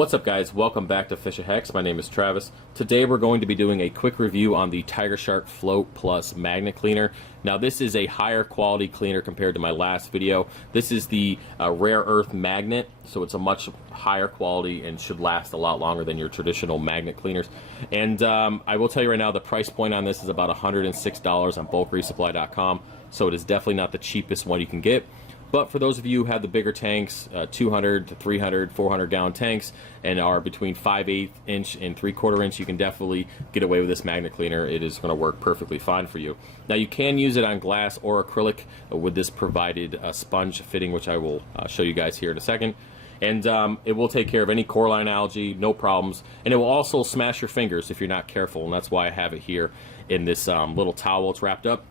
What's up, guys? Welcome back to FishOfHex. My name is Travis. Today we're going to be doing a quick review on the Tiger Shark Float Plus Magnet Cleaner. Now this is a higher quality cleaner compared to my last video. This is the rare earth magnet, so it's a much higher quality and should last a lot longer than your traditional magnet cleaners. And I will tell you right now, the price point on this is about $106 on bulkresupply.com, so it is definitely not the cheapest one you can get. But for those of you who have the bigger tanks, 200 to 300, 400 gallon tanks, and are between 5/8 inch and 3/4 inch, you can definitely get away with this magnet cleaner. It is going to work perfectly fine for you. Now you can use it on glass or acrylic with this provided sponge fitting, which I will show you guys here in a second. And it will take care of any coralline algae, no problems. And it will also smash your fingers if you're not careful, and that's why I have it here in this little towel it's wrapped up.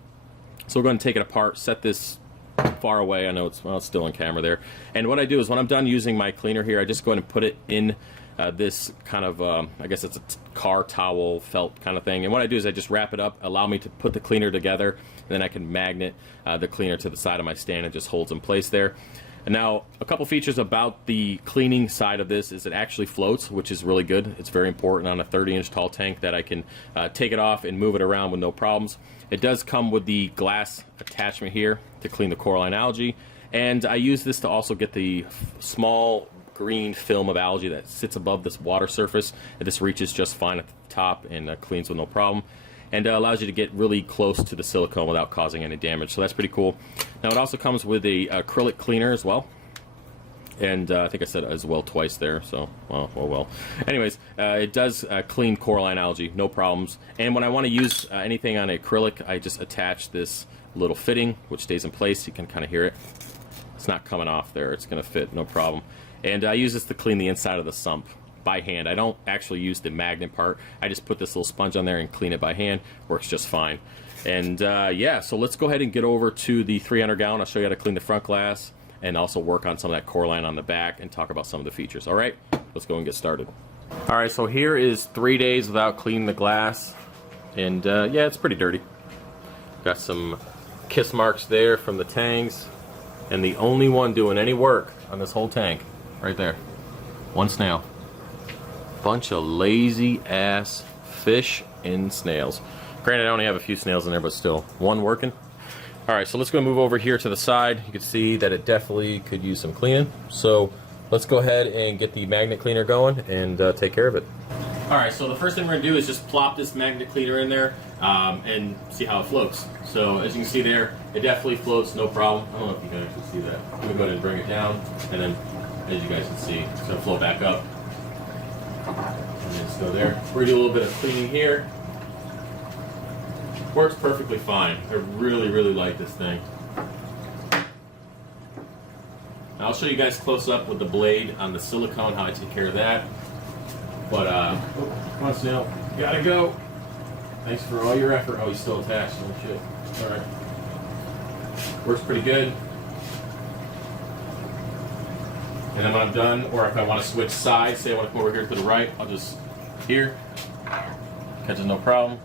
So we're going to take it apart, set this far away. I know it's, well, it's still on camera there. And what I do is when I'm done using my cleaner here, I just go ahead and put it in this kind of, I guess it's a car towel felt kind of thing. And what I do is I just wrap it up, allow me to put the cleaner together, and then I can magnet the cleaner to the side of my stand and just holds in place there. And now, a couple features about the cleaning side of this is it actually floats, which is really good. It's very important on a 30-inch tall tank that I can take it off and move it around with no problems. It does come with the glass attachment here to clean the coralline algae, and I use this to also get the small green film of algae that sits above this water surface. And this reaches just fine at the top and cleans with no problem, and allows you to get really close to the silicone without causing any damage. So that's pretty cool. Now it also comes with a acrylic cleaner as well, and I think I said as well twice there, so well. Anyways, it does clean coralline algae, no problems. And when I want to use anything on acrylic, I just attach this little fitting, which stays in place. You can kind of hear it. It's not coming off there. It's going to fit, no problem. And I use this to clean the inside of the sump by hand. I don't actually use the magnet part. I just put this little sponge on there and clean it by hand. Works just fine. And yeah, so let's go ahead and get over to the 300 gallon. I'll show you how to clean the front glass and also work on some of that coralline on the back and talk about some of the features. All right, let's go and get started. All right, so here is 3 days without cleaning the glass, and yeah, it's pretty dirty. Got some kiss marks there from the tangs, and the only one doing any work on this whole tank, right there, one snail. Bunch of lazy ass fish and snails. Granted, I only have a few snails in there, but still, one working. Alright, so let's go move over here to the side. You can see that it definitely could use some cleaning. So let's go ahead and get the magnet cleaner going and take care of it. Alright, so the first thing we're going to do is just plop this magnet cleaner in there and see how it floats. So as you can see there, it definitely floats, no problem. I don't know if you can actually see that. I'm going to go ahead and bring it down, and then as you guys can see, it's going to float back up. And then just go there. We're going to do a little bit of cleaning here. Works perfectly fine. I really like this thing. Now I'll show you guys close up with the blade on the silicone, how I take care of that. But, oh, come on, snail. You gotta go. Thanks for all your effort. Oh, he's still attached. Oh, shit. Alright. Works pretty good. And then when I'm done, or if I want to switch sides, say I want to come over here to the right, I'll just, here. Catches no problem.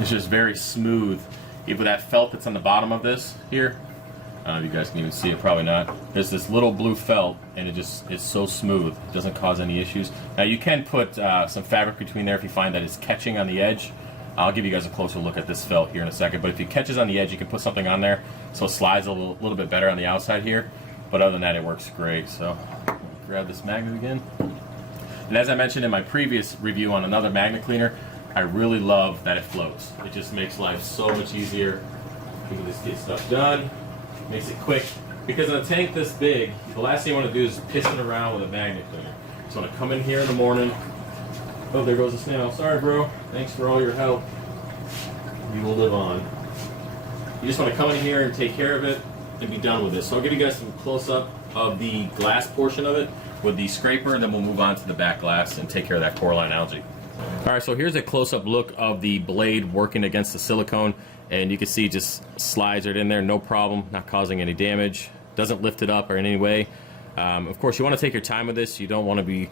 It's just very smooth. Even that felt that's on the bottom of this here, I don't know if you guys can even see it, probably not. There's this little blue felt, and it just is so smooth. It doesn't cause any issues. Now you can put some fabric between there if you find that it's catching on the edge. I'll give you guys a closer look at this felt here in a second, but if it catches on the edge, you can put something on there so it slides a little bit better on the outside here. But other than that, it works great. So grab this magnet again. And as I mentioned in my previous review on another magnet cleaner, I really love that it floats. It just makes life so much easier. You can just get stuff done. Makes it quick. Because in a tank this big, the last thing you want to do is pissing around with a magnet cleaner. You just want to come in here in the morning. Oh, there goes the snail. Sorry, bro. Thanks for all your help. You will live on. You just want to come in here and take care of it and be done with this. So I'll give you guys some close-up of the glass portion of it with the scraper, and then we'll move on to the back glass and take care of that coralline algae. Alright, so here's a close-up look of the blade working against the silicone, and you can see it just slides right in there, no problem, not causing any damage, doesn't lift it up or in any way. Of course, you want to take your time with this. You don't want to be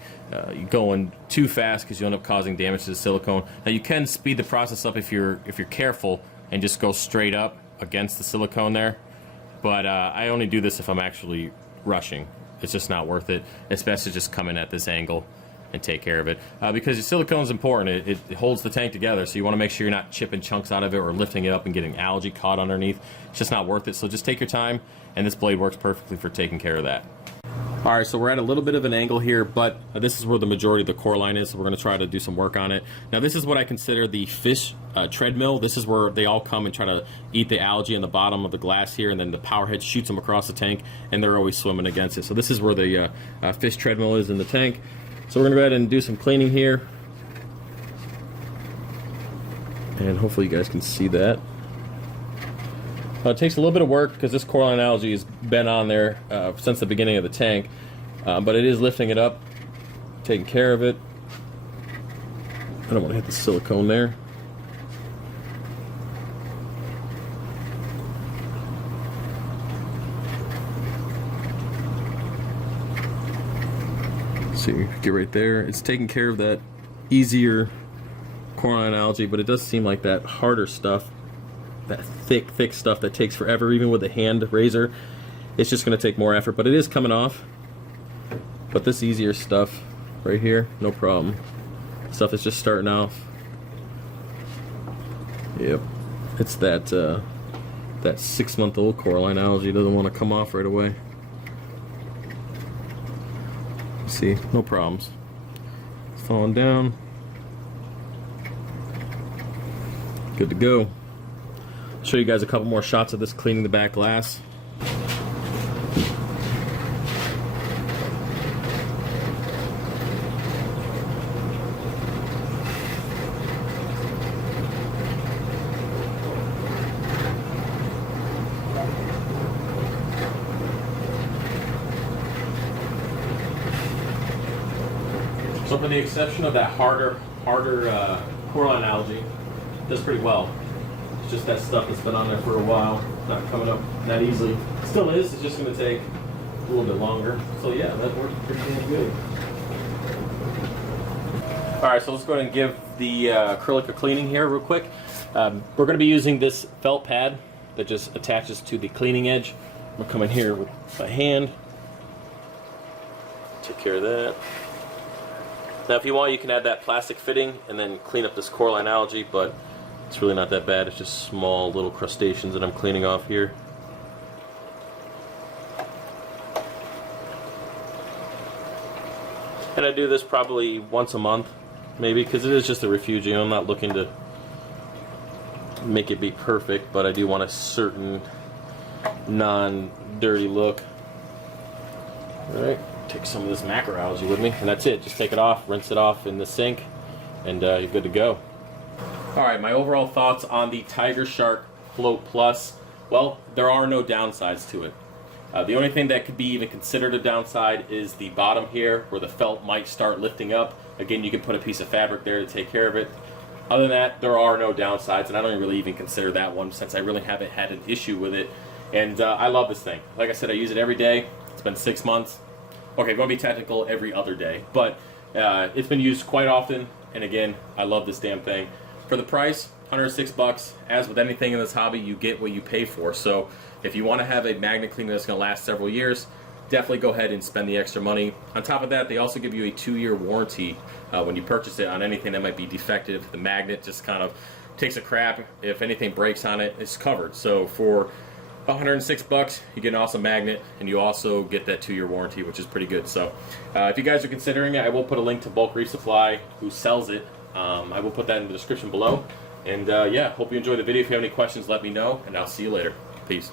going too fast because you end up causing damage to the silicone. Now you can speed the process up if you're careful and just go straight up against the silicone there. But I only do this if I'm actually rushing. It's just not worth it. It's best to just come in at this angle and take care of it. Because your silicone is important. It holds the tank together, so you want to make sure you're not chipping chunks out of it or lifting it up and getting algae caught underneath. It's just not worth it. So just take your time, and this blade works perfectly for taking care of that. Alright, so we're at a little bit of an angle here, but this is where the majority of the core line is, so we're going to try to do some work on it. Now this is what I consider the fish treadmill. This is where they all come and try to eat the algae in the bottom of the glass here, and then the power head shoots them across the tank, and they're always swimming against it. So this is where the fish treadmill is in the tank. So we're going to go ahead and do some cleaning here. And hopefully you guys can see that. It takes a little bit of work because this coralline algae has been on there since the beginning of the tank, but it is lifting it up, taking care of it. I don't want to hit the silicone there. See, get right there. It's taking care of that easier coralline algae, but it does seem like that harder stuff, that thick stuff that takes forever, even with a hand razor, it's just going to take more effort, but it is coming off. But this easier stuff right here, no problem. Stuff is just starting off. Yep, it's that 6-month-old coralline algae doesn't want to come off right away. See, no problems. It's falling down. Good to go. Show you guys a couple more shots of this cleaning the back glass. So for the exception of that harder coralline algae, it does pretty well. It's just that stuff that's been on there for a while, not coming up that easily. Still is, it's just going to take a little bit longer. So yeah, that worked pretty damn good. Alright, so let's go ahead and give the acrylic a cleaning here real quick. We're going to be using this felt pad that just attaches to the cleaning edge. I'm going to come in here with my hand, take care of that. Now if you want, you can add that plastic fitting and then clean up this coralline algae, but it's really not that bad. It's just small little crustaceans that I'm cleaning off here. And I do this probably once a month, maybe, because it is just a refugio. I'm not looking to make it be perfect, but I do want a certain non-dirty look. Alright, take some of this macroalgae with me, and that's it. Just take it off, rinse it off in the sink, and you're good to go. Alright, my overall thoughts on the Tiger Shark Float Plus. Well, there are no downsides to it. The only thing that could be even considered a downside is the bottom here, where the felt might start lifting up. Again, you can put a piece of fabric there to take care of it. Other than that, there are no downsides, and I don't really even consider that one since I really haven't had an issue with it. And I love this thing. Like I said, I use it every day. It's been 6 months. Okay, I'm going to be technical, every other day. But it's been used quite often, and again, I love this damn thing. For the price, 106 bucks. As with anything in this hobby, you get what you pay for. So if you want to have a magnet cleaner that's going to last several years, definitely go ahead and spend the extra money. On top of that, they also give you a 2-year warranty when you purchase it on anything that might be defective. The magnet just kind of takes a crap. If anything breaks on it, it's covered. So for 106 bucks, you get an awesome magnet, and you also get that 2-year warranty, which is pretty good. So if you guys are considering it, I will put a link to Bulk Reef Supply, who sells it. I will put that in the description below. And yeah, hope you enjoyed the video. If you have any questions, let me know, and I'll see you later. Peace.